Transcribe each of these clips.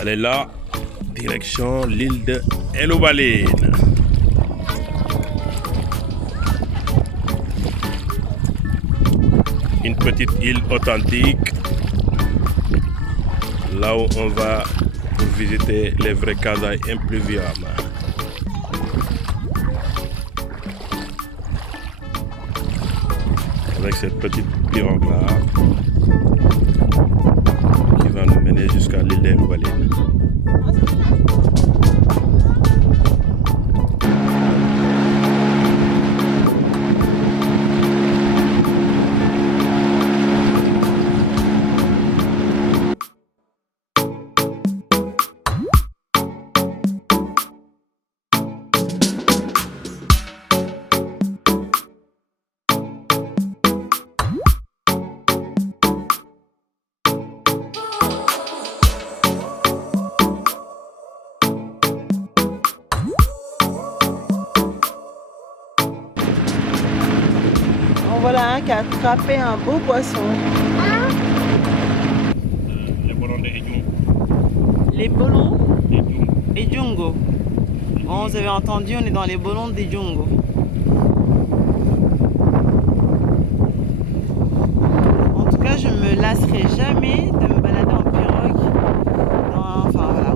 Allez là, direction l'île de Elobaline. Une petite île authentique, là où on va pour visiter les vrais casailles impluviables. Avec cette petite pirogue là qui va nous mener jusqu'à l'île d'Elobaline. Voilà un qui a attrapé un beau poisson. Les bolons de Edjung. Les bolons Edjungo. Bon, vous avez entendu, on est dans les bolons d'Edjungo. En tout cas, je me lasserai jamais de me balader en pirogue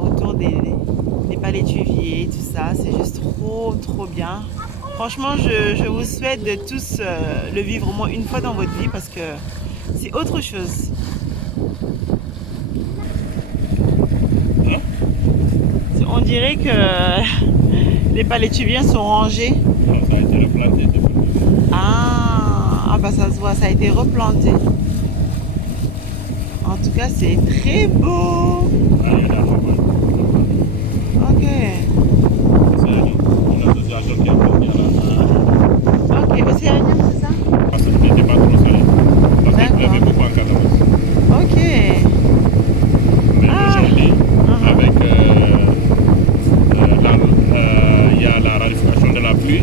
autour des palétuviers, tout ça. C'est juste trop bien. Franchement, je vous souhaite de tous le vivre au moins une fois dans votre vie parce que c'est autre chose. On dirait que les palétuviens sont rangés. Non, ça a été replanté depuis. Ah bah ça se voit, ça a été replanté. En tout cas, c'est très beau. Ok. C'est une association qui a planté à la Ok, Océanium, c'est ça? parce que n'était pas trop salé. Parce qu'il pleuvait beaucoup en Casamance. Ok. Mais aujourd'hui, avec il y a la rarification de la pluie,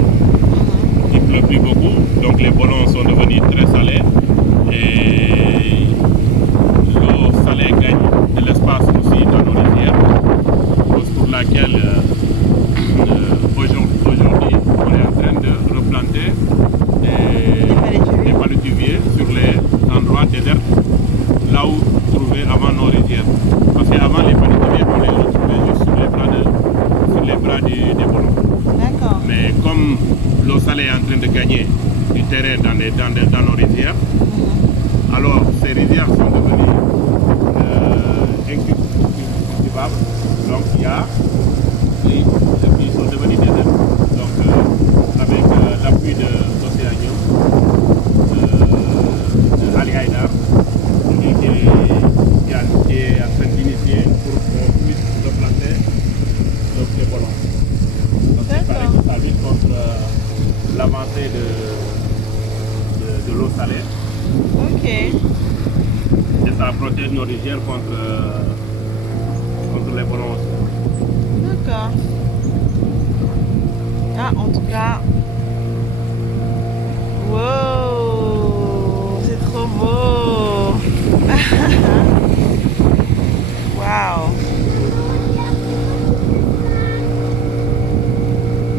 il ne pleut plus beaucoup, donc les bolons sont devenus très salés et l'eau salée gagne de l'espace aussi dans nos rivières, cause pour laquelle aujourd'hui on est en train de replanter des palétuviers sur les endroits déserts, là où trouver avant nos rivières. Parce qu'avant les palétuviers on les retrouvait juste sur les bras des bolons. D'accord. Mais comme l'eau salée est en train de gagner du terrain dans nos rivières, alors ces rivières sont devenues incultivables. Donc il y a et puis ils sont devenus déserts. Donc avec l'appui de l'Océanium, de Ali Haïdar, qui est en train d'initier pour qu'on puisse replanter les bolons. Donc il paraît que ça lutte contre l'avancée de l'eau salée. Ok. Et ça protège nos rivières contre les bolons aussi. D'accord. Ah, en tout cas. Wow, c'est trop beau. Waouh.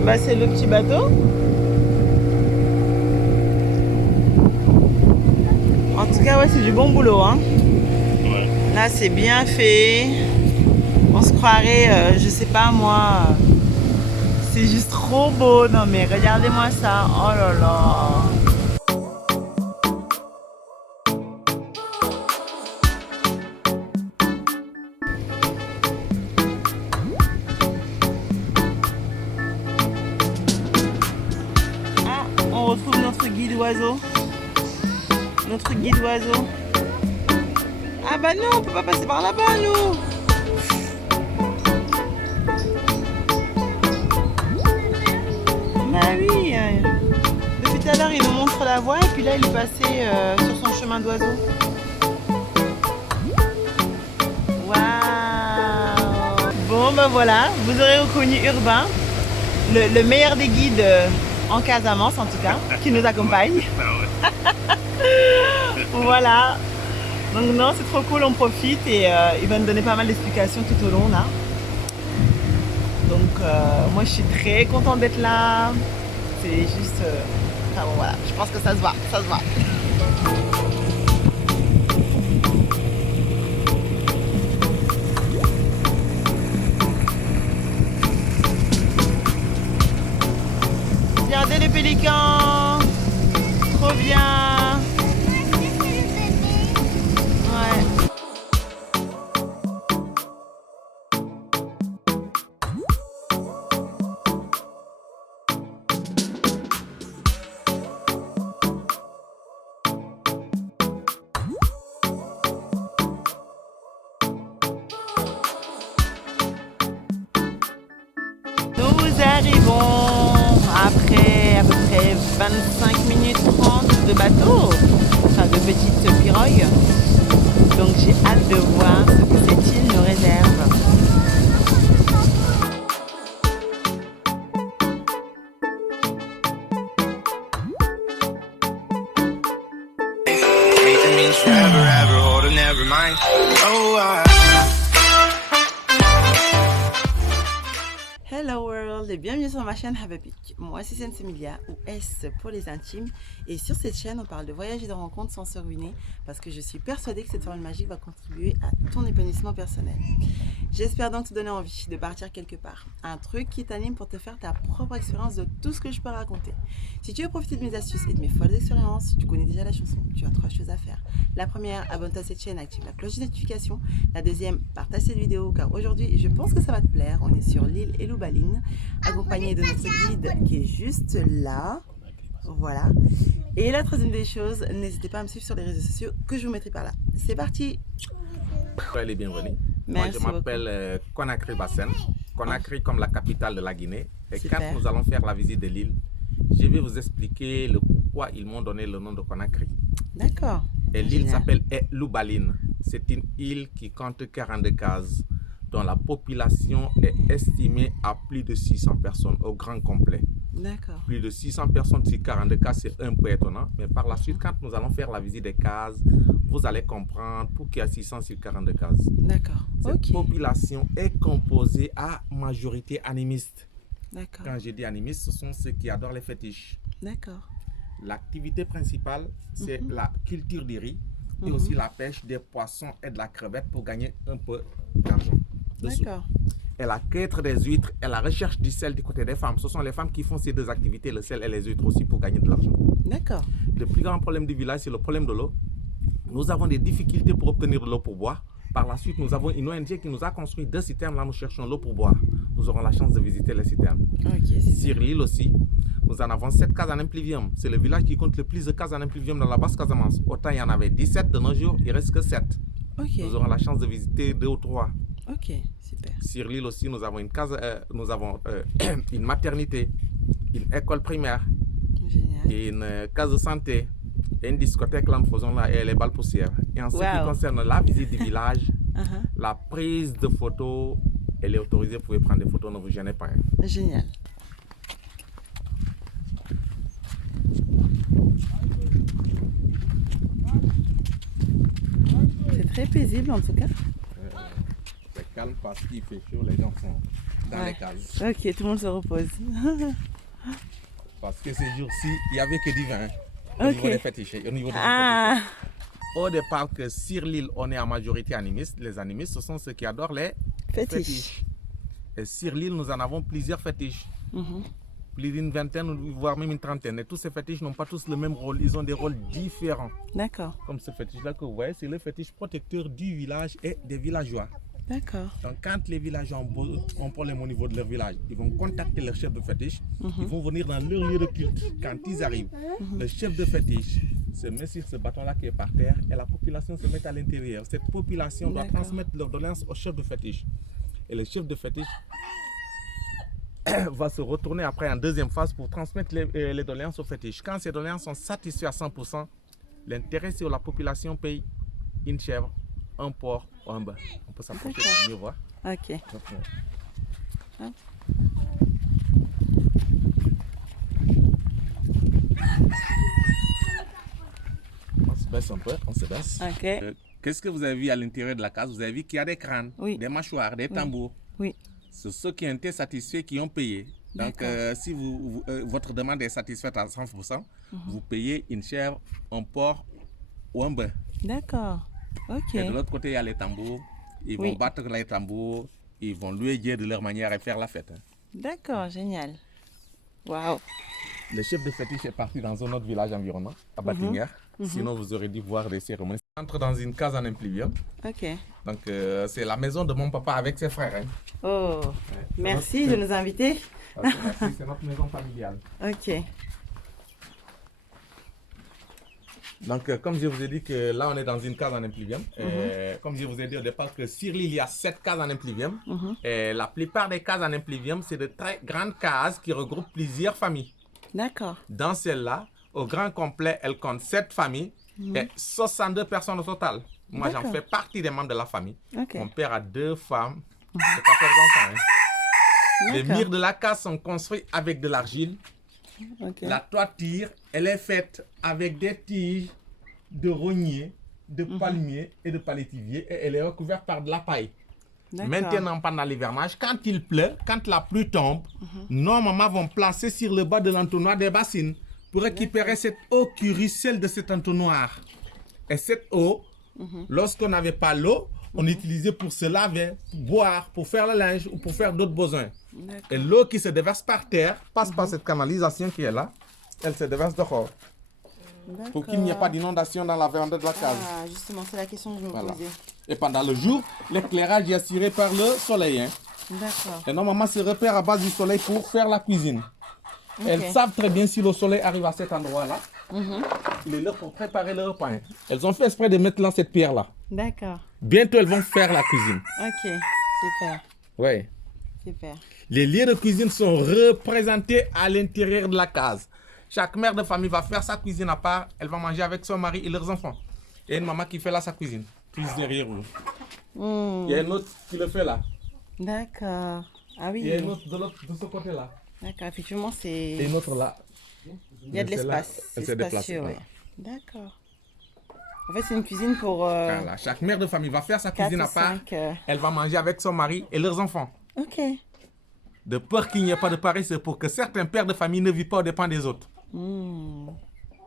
Bah, c'est le petit bateau. En tout cas, ouais, c'est du bon boulot, hein. Ouais. Là, c'est bien fait. On se croirait, je sais pas moi. C'est juste trop beau. Non, mais regardez-moi ça. Oh là là. Ah, on retrouve notre guide oiseau. Notre guide oiseau. Ah bah non, on peut pas passer par là-bas, nous. Bah oui. Depuis tout à l'heure, il nous montre la voie et puis là, il est passé sur son chemin d'oiseau. Waouh. Bon, bah voilà, vous aurez reconnu Urbain, le meilleur des guides en Casamance en tout cas, qui nous accompagne. Voilà. Donc non, c'est trop cool, on profite et il va nous donner pas mal d'explications tout au long là. Donc moi je suis très contente d'être là. C'est juste... enfin bon voilà, je pense que ça se voit, ça se voit. Regardez les pélicans. Trop bien. Ouais. Nous arrivons après à peu près 25 minutes 30 de bateau, enfin de petite pirogue. Donc j'ai hâte de voir ce que cette île nous réserve. Hello world et bienvenue sur ma chaîne Have a Peek. Moi c'est Sensemilia ou S pour les intimes et sur cette chaîne on parle de voyage et de rencontres sans se ruiner parce que je suis persuadée que cette formule magique va contribuer à ton épanouissement personnel. J'espère donc te donner envie de partir quelque part, un truc qui t'anime pour te faire ta propre expérience de tout ce que je peux raconter. Si tu veux profiter de mes astuces et de mes folles expériences, tu connais déjà la chanson, tu as 3 choses à faire. La première, abonne-toi à cette chaîne, active la cloche de notification. La deuxième, partage cette vidéo car aujourd'hui je pense que ça va te plaire. On est sur l'île Eloubaline, accompagné de notre guide qui est juste là. Voilà. Et la troisième des choses, n'hésitez pas à me suivre sur les réseaux sociaux que je vous mettrai par là. C'est parti. Soyez les bienvenus. Merci. Moi, je m'appelle Conakry Bassen. Conakry comme la capitale de la Guinée. Et Super. quand nous allons faire la visite de l'île, je vais vous expliquer le pourquoi ils m'ont donné le nom de Conakry. D'accord. Et l'île Génial. s'appelle Eloubaline. C'est une île qui compte 42 cases, dont la population est estimée à plus de 600 personnes au grand complet. D'accord. Plus de 600 personnes sur 42 cases, c'est un peu étonnant. Mais par la suite, quand nous allons faire la visite des cases, vous allez comprendre pourquoi il y a 600 sur 42 cases. D'accord. Cette Ok. population est composée à majorité animiste. D'accord. Quand je dis animiste, ce sont ceux qui adorent les fétiches. D'accord. L'activité principale, c'est la culture du riz et aussi la pêche des poissons et de la crevette pour gagner un peu d'argent dessous. D'accord. Et la cueillette des huîtres et la recherche du sel du côté des femmes. Ce sont les femmes qui font ces deux activités, le sel et les huîtres aussi pour gagner de l'argent. D'accord. Le plus grand problème du village, c'est le problème de l'eau. Nous avons des difficultés pour obtenir de l'eau pour boire. Par la suite, nous avons une ONG qui nous a construit 2 citernes. Là, nous cherchons l'eau pour boire. Nous aurons la chance de visiter les citernes. Ok. C'est Sur l'île aussi, nous en avons 7 cases en impluvium. C'est le village qui compte le plus de cases en impluvium dans la basse Casamance. Autant il y en avait 17 de nos jours, il ne reste que 7. Ok. Nous aurons la chance de visiter 2 ou 3. Ok. Super. Sur l'île aussi, nous avons une case, une maternité, une école primaire, Génial. et une case de santé, et une discothèque là nous faisons là et les balles poussières. Et en ce qui Wow. concerne la visite du village, Uh-huh. la prise de photos, elle est autorisée, vous pouvez prendre des photos, ne vous gênez pas. Hein. Génial. C'est très paisible en tout cas. C'est calme parce qu'il fait chaud, les gens sont dans Ouais. les cases. Ok, tout le monde se repose. Parce que ces jours-ci, il n'y avait que du vin. Au Ok. niveau des fétiches. Au niveau des Ah, fétiches. Au départ, que sur l'île, on est en majorité animiste. Les animistes, ce sont ceux qui adorent les fétiche. fétiches. Et sur l'île, nous en avons plusieurs fétiches. Mhm. Plus d'une vingtaine, voire même une trentaine. Et tous ces fétiches n'ont pas tous le même rôle. Ils ont des rôles différents. D'accord, Comme ce fétiche-là que vous voyez, c'est le fétiche protecteur du village et des villageois. d'accord. Donc, quand les villageois ont problème au niveau de leur village, ils vont contacter leur chef de fétiche. Ils vont venir dans leur lieu de culte. Quand ils arrivent, le chef de fétiche se met sur ce bâton-là qui est par terre et la population se met à l'intérieur. Cette population doit D'accord. transmettre leur doléance au chef de fétiche. Et le chef de fétiche va se retourner après en deuxième phase pour transmettre les doléances au fétiche. Quand ces doléances sont satisfaites à 100%, l'intérêt c'est où la population paye une chèvre, un porc ou un bœuf. On peut s'approcher D'accord. pour mieux voir. Ok. Hop. On se baisse un peu, on se baisse. Ok. qu'est-ce que vous avez vu à l'intérieur de la case? Vous avez vu qu'il y a des crânes, Oui. des mâchoires, des tambours. Oui. C'est ceux qui ont été satisfaits qui ont payé. Donc, si votre demande est satisfaite à 100%, vous payez une chèvre, un porc ou un bœuf. D'accord. Ok. Et de l'autre côté, il y a les tambours. Ils vont Oui. battre les tambours, ils vont louer Dieu de leur manière et faire la fête. D'accord, génial. Waouh. Le chef de fétiche est parti dans un autre village environnant, à Batinière. Sinon, vous aurez dû voir des cérémonies. On entre dans une case en impluvium. Ok. Donc, c'est la maison de mon papa avec ses frères. Hein. Oh, merci de nous inviter. Merci, c'est notre maison familiale. Ok. Donc, comme je vous ai dit que là, on est dans une case en impluvium. Comme je vous ai dit au départ que sur l'île, il y a 7 cases en impluvium. Et la plupart des cases en impluvium, c'est de très grandes cases qui regroupent plusieurs familles. D'accord. Dans celle-là, au grand complet, elle compte 7 familles et 62 personnes au total. Moi, j'en D'accord. fais partie des membres de la famille. Ok. Mon père a 2 femmes et 14 enfants. Hein. Les D'accord. murs de la case sont construits avec de l'argile. Ok. La toiture, elle est faite avec des tiges de rognier, de palmier et de palétivier et elle est recouverte par de la paille. D'accord. Maintenant, pendant l'hivernage, quand il pleut, quand la pluie tombe, nos mamans vont placer sur le bas de l'entonnoir des bassines pour récupérer cette eau qui ruisselle de cet entonnoir. Et cette eau, lorsqu'on n'avait pas l'eau, on utilisait pour se laver, pour boire, pour faire le linge ou pour faire d'autres besoins. D'accord. Et l'eau qui se déverse par terre passe par cette canalisation qui est là. Elle se déverse dehors pour qu'il n'y ait pas d'inondation dans la véranda de la case. Ah, justement, c'est la question que je me Voilà. posais. Et pendant le jour, l'éclairage est assuré par le soleil. Hein. D'accord. Et nos mamans se repèrent à base du soleil pour faire la cuisine. Ok. Elles savent très bien si le soleil arrive à cet endroit-là. Il est là pour préparer le repas. Hein. Elles ont fait exprès de mettre là cette pierre-là. D'accord. Bientôt, elles vont faire la cuisine. Ok. Super. Oui. Super. Les lieux de cuisine sont représentés à l'intérieur de la case. Chaque mère de famille va faire sa cuisine à part. Elle va manger avec son mari et leurs enfants. Il y a une maman qui fait là sa cuisine. Juste derrière vous. Il y a une autre qui le fait là. D'accord. Ah oui. Il y a une autre de ce côté-là. D'accord. Effectivement, Et c'est. une autre là. Il y a de Celle-là, l'espace. elle s'est déplacée, Spacieux, ouais. voilà. D'accord. En fait, c'est une cuisine pour Voilà. Chaque mère de famille va faire sa 4 cuisine ou à part. 5. Elle va manger avec son mari et leurs enfants. Ok. De peur qu'il n'y ait pas de paresse pour que certains pères de famille ne vivent pas aux dépens des autres.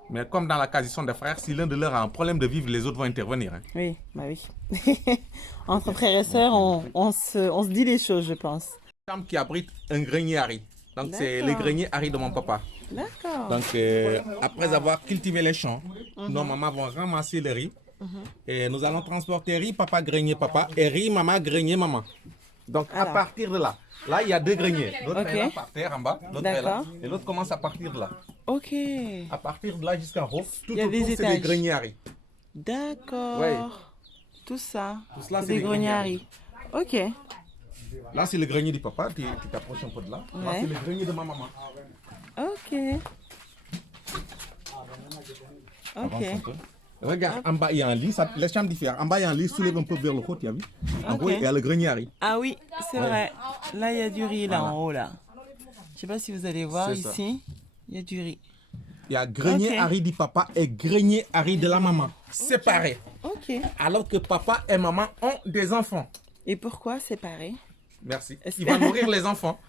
Mais comme dans la case, ils sont des frères, si l'un de leurs a un problème de vivre, les autres vont intervenir. Hein. Oui, bah oui. Entre frères et sœurs, on se dit les choses, je pense. Une chambre qui abrite un grenier Harry. Donc c'est le D'accord. grenier Harry de mon papa. D'accord. Donc après avoir cultivé les champs, nos mamans vont ramasser le riz. Et nous allons transporter riz papa, grenier papa et riz maman, grenier maman. Donc à Alors. partir de là, là il y a 2 greniers. L'autre Ok. est là par terre en bas, l'autre est là. D'accord. Et l'autre commence à partir de là. Ok. À partir de là jusqu'en haut, tout Il y a autour des c'est des étages. greniers Harry. D'accord. Ouais. Tout ça. Tout cela, c'est c'est des des greniers à greniers. riz. Ok. Là c'est le grenier du papa, tu t'approches un peu de là. Là Ouais. c'est le grenier de ma maman. Ok. Avance un Ok. peu. Regarde, en bas il y a un lit, ça, les chambres diffèrent. En bas il y a un lit, soulève un peu vers le haut, tu as vu? En haut Ok. il y a le grenier Harry. Ah oui, c'est vrai. Là, il y a du riz, là, Voilà. en haut, là. Je sais pas si vous allez voir C'est ça. ici. Il y a du riz. Il y a grenier Ok. Harry du papa et grenier Harry de la maman, séparés. Ok. Alors que papa et maman ont des enfants. Et pourquoi séparer? Merci. Est-ce Il que- va nourrir les enfants.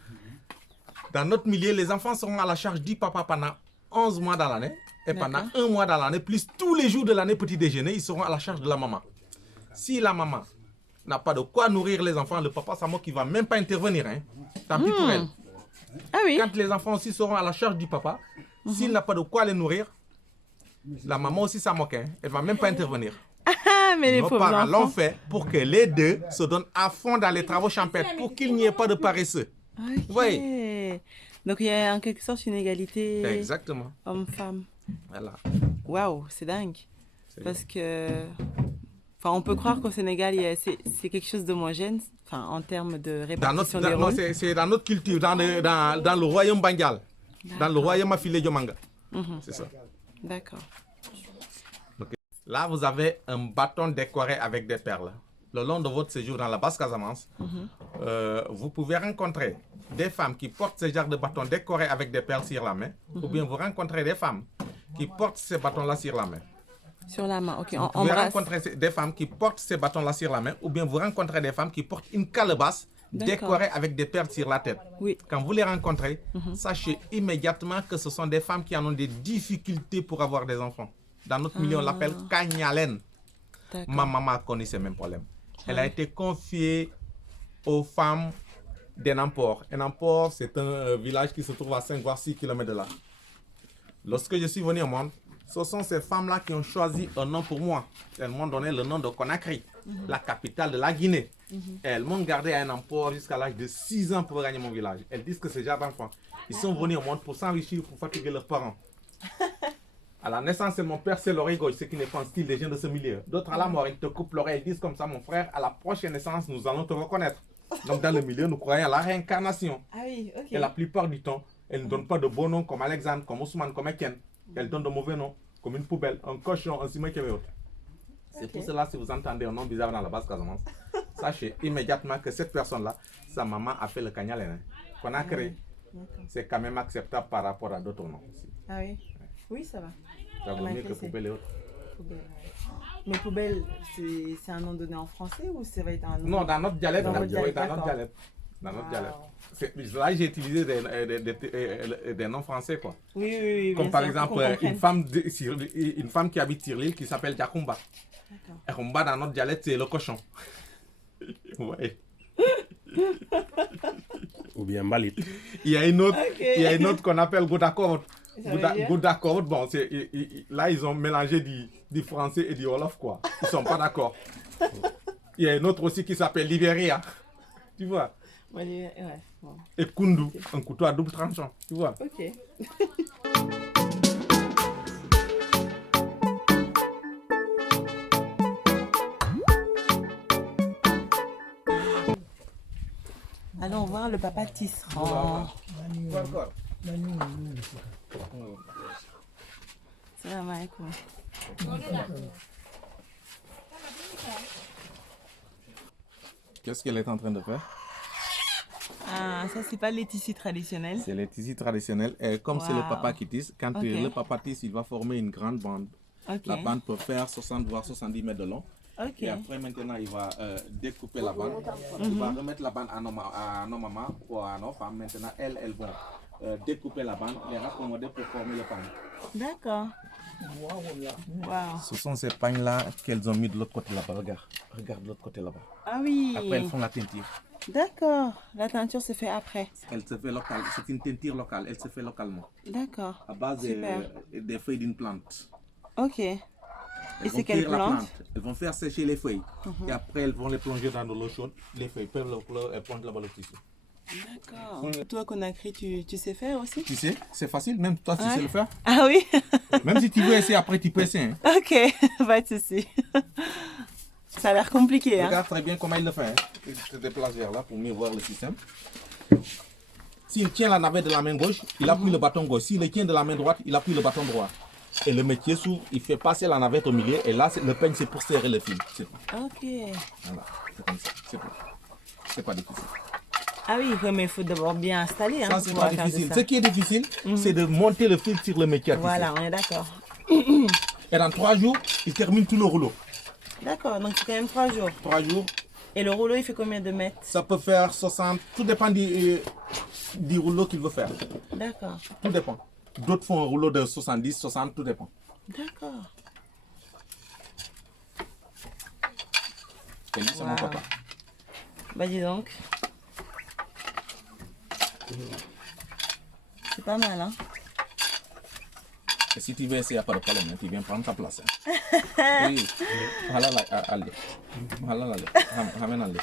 Dans notre milieu, les enfants seront à la charge du papa pendant 11 mois dans l'année. Et pendant D'accord. 1 mois dans l'année, plus tous les jours de l'année petit déjeuner, ils seront à la charge de la maman. Si la maman n'a pas de quoi nourrir les enfants, le papa, ça qui ne va même pas intervenir. Hein. Tant pis pour elle. Ah oui. Quand les enfants aussi seront à la charge du papa, s'il n'a pas de quoi les nourrir, la maman aussi, ça moque. Hein. Elle ne va même pas intervenir. Ah, mais les Nos pauvres parents l'ont enfants. fait pour que les deux se donnent à fond dans les travaux champêtres, pour qu'il n'y ait pas de paresseux. Ok. Oui. Donc, il y a en quelque sorte une égalité Exactement. homme-femme. Voilà. Waouh, c'est dingue. C'est Parce que... Enfin, on peut croire qu'au Sénégal, c'est quelque chose d'homogène, enfin, en termes de répartition des Non, rôles. c'est dans notre culture, dans le royaume Bangal, dans le royaume affilié Diomanga. C'est ça. D'accord. Là, vous avez un bâton décoré avec des perles. Le long de votre séjour dans la Basse-Casamance, vous pouvez rencontrer des femmes qui portent ce genre de bâton décoré avec des perles sur la main, ou bien vous rencontrez des femmes qui portent ces bâtons-là sur la main. Sur la main, ok. Vous On pouvez embrasse. rencontrer des femmes qui portent ces bâtons-là sur la main, ou bien vous rencontrez des femmes qui portent une calebasse décorée avec des perles sur la tête. Oui. Quand vous les rencontrez, sachez immédiatement que ce sont des femmes qui en ont des difficultés pour avoir des enfants. Dans notre milieu, on l'appelle Kanyalen. Ma maman a connu ces mêmes problèmes. Elle a été confiée aux femmes d'Enampor. Enampor, c'est un village qui se trouve à 5 voire 6 km de là. Lorsque je suis venu au monde, ce sont ces femmes-là qui ont choisi un nom pour moi. Elles m'ont donné le nom de Conakry, la capitale de la Guinée. Et elles m'ont gardé à Enampor jusqu'à l'âge de 6 ans pour gagner mon village. Elles disent que c'est déjà d'enfants. Ils sont venus au monde pour s'enrichir, pour fatiguer leurs parents. À la naissance, ils m'ont percé l'oreille gauche, ce qui n'est pas un style des gens de ce milieu. D'autres à la mort, ils te coupent l'oreille, ils disent comme ça, mon frère, à la prochaine naissance, nous allons te reconnaître. Donc dans le milieu, nous croyons à la réincarnation. Ah oui, ok. Et la plupart du temps, elles ne donnent pas de bons noms comme Alexandre, comme Ousmane, comme Etienne. Elles donnent de mauvais noms, comme une poubelle, un cochon, un ciment et autre. C'est pour cela, si vous entendez un nom bizarre dans la base Casamance, sachez immédiatement que cette personne-là, sa maman a fait le Kanyalen. Qu'on a créé. C'est quand même acceptable par rapport à d'autres noms aussi. Ah oui. Oui, ça va. Ça vaut mieux que poubelle et autres. Poubelle, ouais. Mais poubelle, c'est un nom donné en français ou ça va être un nom? Non, dans notre dialecte. Dans votre Oui, dialecte, dans notre d'accord. dialecte. Dans notre dialecte. Là, j'ai utilisé des noms français, quoi. Oui, oui, oui. Comme bien par sûr, exemple, pour qu'on comprenne. une femme qui habite Tirlil qui s'appelle Jakumba. D'accord. Jakumba, dans notre dialecte, c'est le cochon. Ouais. Ou bien Mbalit. Il y a une autre, Ok. il y a une autre qu'on appelle Goudakort. Ça veut dire? Goudakort, bon, là, ils ont mélangé du français et du wolof, quoi. Ils sont pas d'accord. Il y a une autre aussi qui s'appelle Libéria. Tu vois? Ouais, bon. Et Kundu, un couteau à double tranchant. Tu vois? Ok. Allons voir le papa tisserand. D'accord. Salam alaikum. Qu'est-ce qu'elle est en train de faire? Ah, ça c'est pas les tissus traditionnels. C'est les tissus traditionnels. Et comme c'est le Wow. papa qui tisse, quand Ok. le papa tisse, il va former une grande bande. Ok. La bande peut faire 60 voire 70 mètres de long. Ok. Et après, maintenant, il va découper la bande. Il va remettre la bande à nos mamans ou à nos femmes. Maintenant, elles vont découper la bande, les raccommoder pour former le pagne. D'accord. Wow. Ce sont ces pagnes-là qu'elles ont mis de l'autre côté là-bas. Regarde, regarde de l'autre côté là-bas. Ah oui. Après, elles font la teinture. D'accord. La teinture se fait après. Elle se fait locale. C'est une teinture locale. Elle se fait localement. D'accord. À base Super. des feuilles d'une plante. Ok. Elles Et vont c'est quelle cueillir la plante? Elles vont faire sécher les feuilles. Et après, elles vont les plonger dans de l'eau chaude. Les feuilles peuvent elles plongent là-bas le tissu. D'accord. Toi, Conakry, tu sais faire aussi? Tu sais, c'est facile. Même toi, tu Ouais. sais le faire. Ah oui? Même si tu veux essayer, après, tu peux essayer. Hein. Ok, pas de souci. Ça a l'air compliqué, hein? Regarde très bien comment il le fait. Hein. Il se déplace vers là pour mieux voir le système. S'il tient la navette de la main gauche, il appuie le bâton gauche. S'il le tient de la main droite, il appuie le bâton droit. Et le métier s'ouvre, il fait passer la navette au milieu. Et là, le peigne, c'est pour serrer le fil. C'est tout. Ok. Voilà, c'est comme ça. C'est tout. C'est pas difficile. Ah oui, mais il faut d'abord bien installer, hein, Ça, pour c'est pouvoir pas faire de difficile. ça. Ce qui est difficile, c'est de monter le fil sur le métier à tisser. Voilà, on est d'accord. Et dans 3 jours, il termine tout le rouleau. D'accord, donc c'est quand même 3 jours. 3 jours, Et le rouleau, il fait combien de mètres? ça peut faire 60. Tout dépend du rouleau qu'il veut faire. D'accord. Tout dépend. D'autres font un rouleau de 70, 60, tout dépend. D'accord. Et lui, c'est mon Wow. papa. Bah dis donc. C'est pas mal, hein? Et si tu veux essayer, il n'y a pas de problème. Hein. Tu viens prendre ta place. Hein. Oui. Voilà, allez. Voilà, allez. Ramène, allez.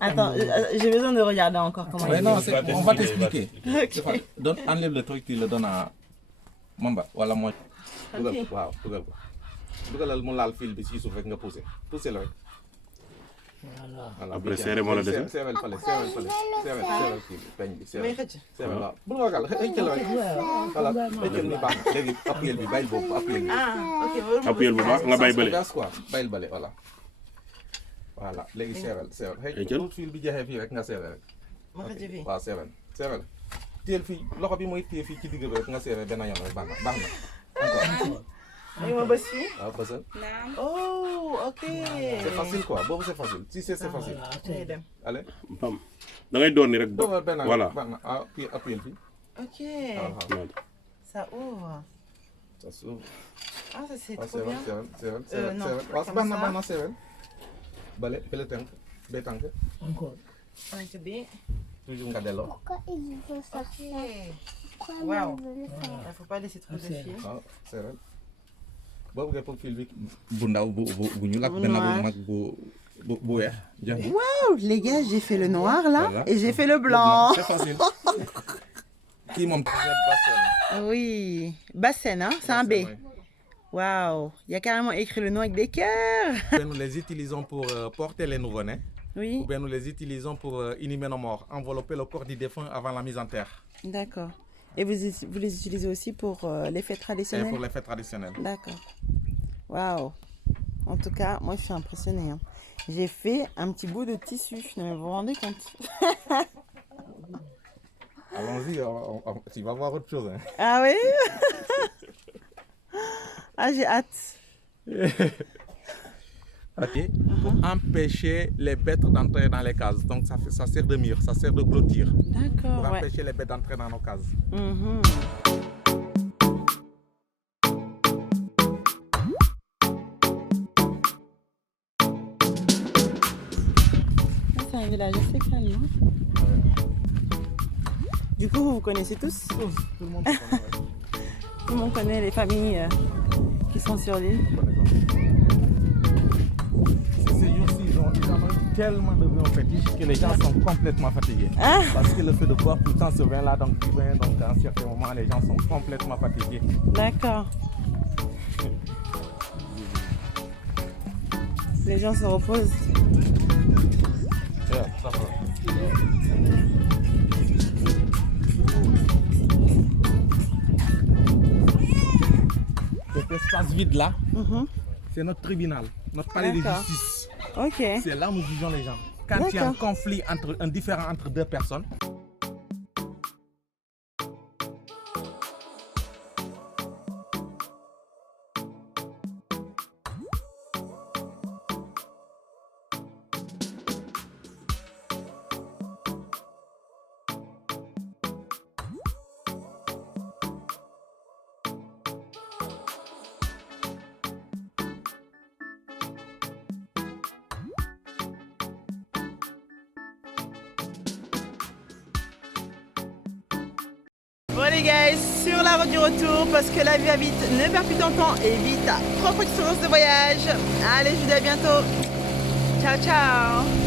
Attends, j'ai besoin de regarder encore comment Ouais, il non, fait. on va t'expliquer. Ok. Enlève le truc, tu le donnes à Mamba. Voilà, moi. Ok. Waaw, dugal ko. Dugalal mu laal fil bi ci suuf rek nga poussé. Poussé la rek. Voilà. Après, serré moo la dese. Seewal fale, seewal fil bi, peñ bi, seewal. May xëcc. Seewal waaw. Bu nga ragal, xëccal rek. Voilà, xëccal ni baax na. Léegi appuyel bi, bàyyil boobu, appuyel bi. Ah, ok. Appuyel bu baax nga bàyyi bële. Gas quoi, bàyyil bële, voilà. Voilà, léegi seewal. Xëccal. Xëccal fil bi jeexee fii rek nga seewal rek. Ma xëcc fii. waaw seewal. Téel fii, loxo bi mooy téye fii ci digg bi rek nga seewal benn yoon rek baax na. Encore. Ayo ma bës fii. waaw bësal. Oh, ok. C'est facile quoi boobu c'est facile si c'est facile. Dañuy dem. allez. Bam da ngay doon ni rek. boobu benn voilà. puis appuyé fii. Ok. waaw. Ça ouvre. ça s'ouvre. Ah, ça c'est waaw trop c'est bien. bon c'est bon c'est bon. non, waaw comme baax ça. na c'est bon. bale bële tànk bee tànk. Encore. Tànk bi. toujours nga delloo. Pourquoi il veut ça Ok. Pourquoi Wow. il veut le faire Il faut pas laisser trop de fil. waaw c'est vrai. boobu nga pour fil bi. bu ndaw bu ñuul ak Bu benn noir. bu mag bu weex. jox bi. Waouh, les gars, j'ai fait le noir là Voilà. et j'ai fait le blanc. c'est facile. kii moom. Oui. Bassène, hein? C'est un B. Waouh. Il y a carrément écrit le nom avec des cœurs. Nous les utilisons pour porter les nouveau-nés. Oui. Ou bien nous les utilisons pour inhumer nos morts, envelopper le corps du défunt avant la mise en terre. D'accord. Et vous les utilisez aussi pour les fêtes Et traditionnelles? pour les fêtes traditionnelles. D'accord. Waouh. En tout cas, moi je suis impressionnée, hein. J'ai fait un petit bout de tissu. Non, mais vous vous rendez compte? Allons-y, tu vas voir autre chose. Hein. Ah oui? Ah, j'ai hâte. Ok. Pour empêcher les bêtes d'entrer dans les cases. Donc ça sert de mur, ça sert de clôture. D'accord, Pour ouais. empêcher les bêtes d'entrer dans nos cases. Mhm. C'est un village assez calme, hein? Du coup, vous vous connaissez tous? Tout le monde se connaît. Tout le monde connaît les familles qui sont sur l'île. Ces jours-ci, ils ont tellement de vins fétiches que les gens sont complètement fatigués. Ah! Parce que le fait de boire tout le temps ce vin-là, donc du vin, donc à un certain moment, les gens sont complètement fatigués. D'accord. Les gens se reposent. Yeah, ça va. Cet espace vide-là, c'est notre tribunal, notre palais de D'accord. justice. Ok. C'est là où nous jugeons les gens. Quand il y a un D'accord. conflit, un différend entre deux personnes, Bon les gars, sur la route du retour, parce que la vie va vite, ne perds plus ton temps et vis ta propre expérience de voyage. Allez, je vous dis à bientôt. Ciao, ciao.